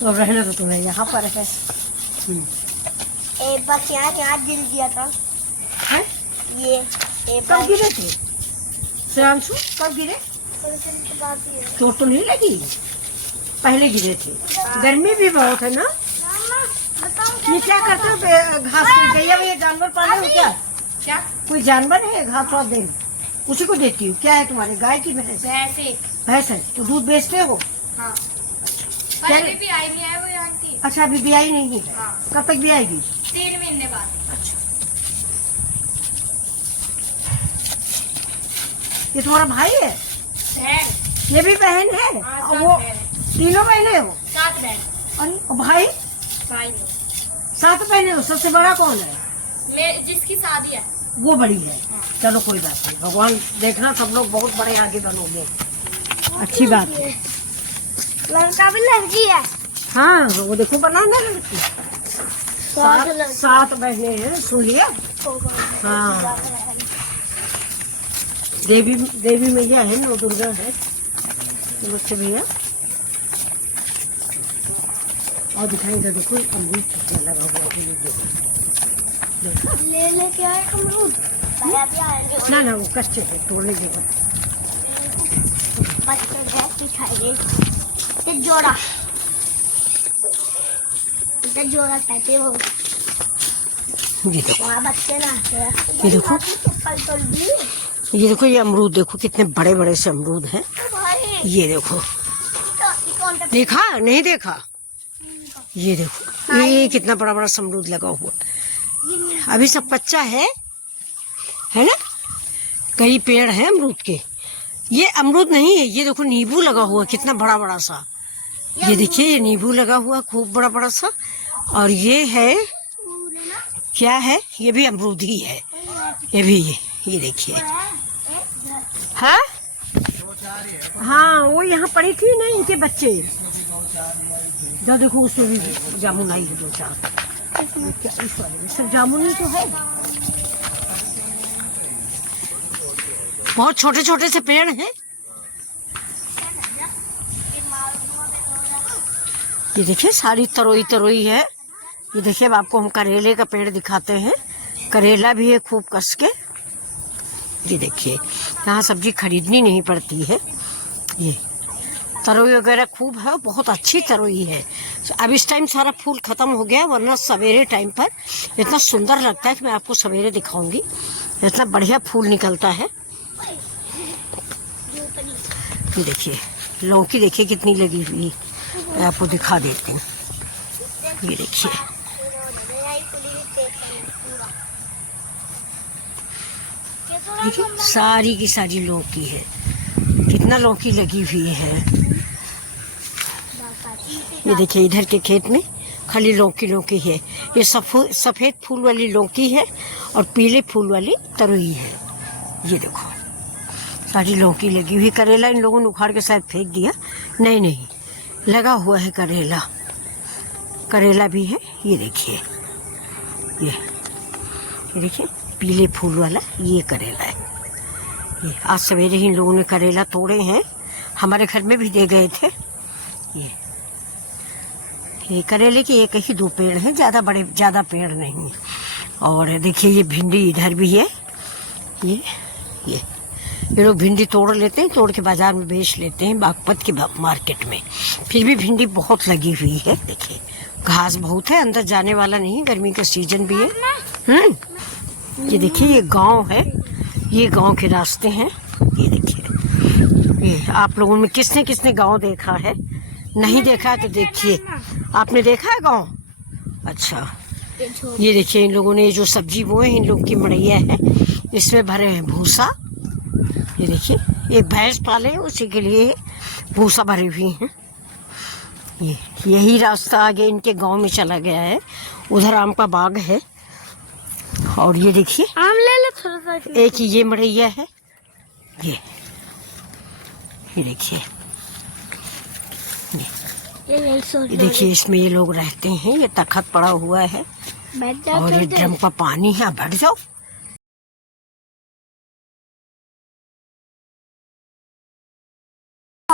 तो रहने तो तुम्हें यहाँ पर है। एक बार यहाँ गिर दिया था। है? ये कब गिरे थे श्रेयांशु? कब गिरे? चोट तो नहीं लगी? पहले गिरे थे। गर्मी भी बहुत है ना। ये क्या करते हो? घास गैया भैया जानवर पाले हो क्या? क्या? कोई जानवर है घास वास दे उसी को देती हूँ। क्या है तुम्हारे? गाय की भैंस? भैंस है तो दूध बेचते हो? हाँ। क्या? अभी भी आई नहीं है वो यहाँ की। अच्छा अभी भी आई नहीं है। हाँ। कब तक भी आएगी? 3 महीने बाद। अच्छा ये तुम्हारा भाई है? ये भी बहन है? हाँ, और वो तीनों बहने हो? 7 बहन। अरे भाई भाई 7 बहने हो। सबसे बड़ा कौन है? मैं जिसकी शादी है वो बड़ी है। चलो कोई बात नहीं, भगवान देखना सब लोग बहुत बड़े आगे बनोगे। अच्छी बात है। लड़का भी लड़की है। हाँ वो देखो बनाना लड़की। 7 बहने हैं, सुन लिया? हाँ देवी मैया है, नौ दुर्गा है। तो बच्चे भैया और दिखाएंगे। देखो अमरूद कितना लगा हुआ है। ले क्या है अमरूद? ना ना वो कच्चे थे, तोड़ लीजिएगा। जोड़ा जोड़ा कहते हो। ये देखो, वहाँ बच्चे ना ये देखो, फल तोड़ दिए। ये देखो, ये अमरूद देखो कितने बड़े बड़े से अमरूद हैं। ये देखो, देखा नहीं देखा? ये देखो ये कितना बड़ा बड़ा अमरूद लगा हुआ। अभी सब कच्चा है ना? कई पेड़ हैं अमरूद के। ये अमरूद नहीं है, ये देखो नींबू लगा हुआ कितना बड़ा बड़ा सा। ये देखिए ये नींबू लगा हुआ खूब बड़ा बड़ा सा। और ये है क्या है? ये भी अमरूद ही है। ये भी ये देखिए। हाँ हाँ वो यहाँ पड़ी थी ना इनके बच्चे। जो देखो उसमें भी जामुन आई है 2-4। इस वाले में सब जामुन ही तो है। बहुत छोटे छोटे से पेड़ हैं। ये देखिए सारी तरोई तरोई है। ये देखिए अब आपको हम करेले का पेड़ दिखाते हैं। करेला भी है खूब कस के। ये देखिए यहाँ सब्जी खरीदनी नहीं पड़ती है। ये तरोई वगैरह खूब है, बहुत अच्छी तरोई है। अब इस टाइम सारा फूल खत्म हो गया, वरना सवेरे टाइम पर इतना सुंदर लगता है कि मैं आपको सवेरे दिखाऊंगी। इतना बढ़िया फूल निकलता है। ये देखिए लौकी देखिए कितनी लगी हुई, मैं आपको दिखा देती हूँ। ये देखिए देखिए सारी की सारी लौकी है। कितना लौकी लगी हुई है। ये देखिए इधर के खेत में खाली लौकी लौकी है। ये सफ़ेद फूल वाली लौकी है और पीले फूल वाली तरोई है। ये देखो सारी लौकी लगी हुई। करेला इन लोगों ने उखाड़ के शायद फेंक दिया। नहीं नहीं लगा हुआ है करेला। करेला भी है। ये देखिए ये देखिए पीले फूल वाला ये करेला है। ये आज सवेरे ही इन लोगों ने करेला तोड़े हैं। हमारे घर में भी दे गए थे। ये करेले के एक ही 2 पेड़ हैं, ज़्यादा पेड़ नहीं है। और देखिए ये भिंडी इधर भी है। ये लोग भिंडी तोड़ लेते हैं, तोड़ के बाजार में बेच लेते हैं बागपत के मार्केट में। फिर भी भिंडी बहुत लगी हुई है। देखिए घास बहुत है, अंदर जाने वाला नहीं, गर्मी का सीजन भी है। ये देखिए ये गांव है, ये गांव के रास्ते हैं। ये देखिए ये आप लोगों में किसने किसने गांव देखा है? नहीं देखा तो देखिए। आपने देखा है गांव? अच्छा ये देखिए इन लोगों ने जो सब्जी बोए इन लोग की मड़ैया है, इसमें भरे हैं भूसा। ये देखिए एक भैंस पाले उसी के लिए भूसा भरे हुए हैं। यही रास्ता आगे इनके गांव में चला गया है। उधर आम का बाग है। और ये देखिए आम ले ले थोड़ा सा। एक ये मड़ैया है। ये देखिए ये देखिए इसमें ये लोग रहते हैं। ये तखत पड़ा हुआ है और ये ड्रम का पानी है। बैठ जाओ।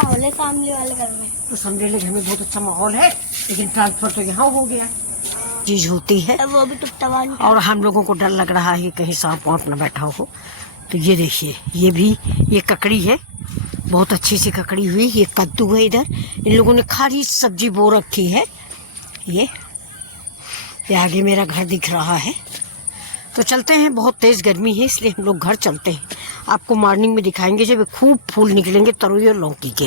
माहौल है सामने वाले घर में। तो समझेले घर में बहुत अच्छा माहौल है, लेकिन ट्रांसफर तो यहाँ हो गया। चीज होती है अब वो भी टुकटा वाली। और हम लोगों को डर लग रहा है कहीं सांप वाप न बैठा हो। तो ये देखिए, ये भी ये ककड़ी है, बहुत अच्छी सी ककड़ी हुई। ये कद्दू है, इधर इन लोगों ने खारी सब्जी बो रखी है। ये आगे मेरा घर दिख रहा है। तो चलते हैं, बहुत तेज गर्मी है इसलिए हम लोग घर चलते हैं। आपको मॉर्निंग में दिखाएंगे जब खूब फूल निकलेंगे तरोई और लौकी के।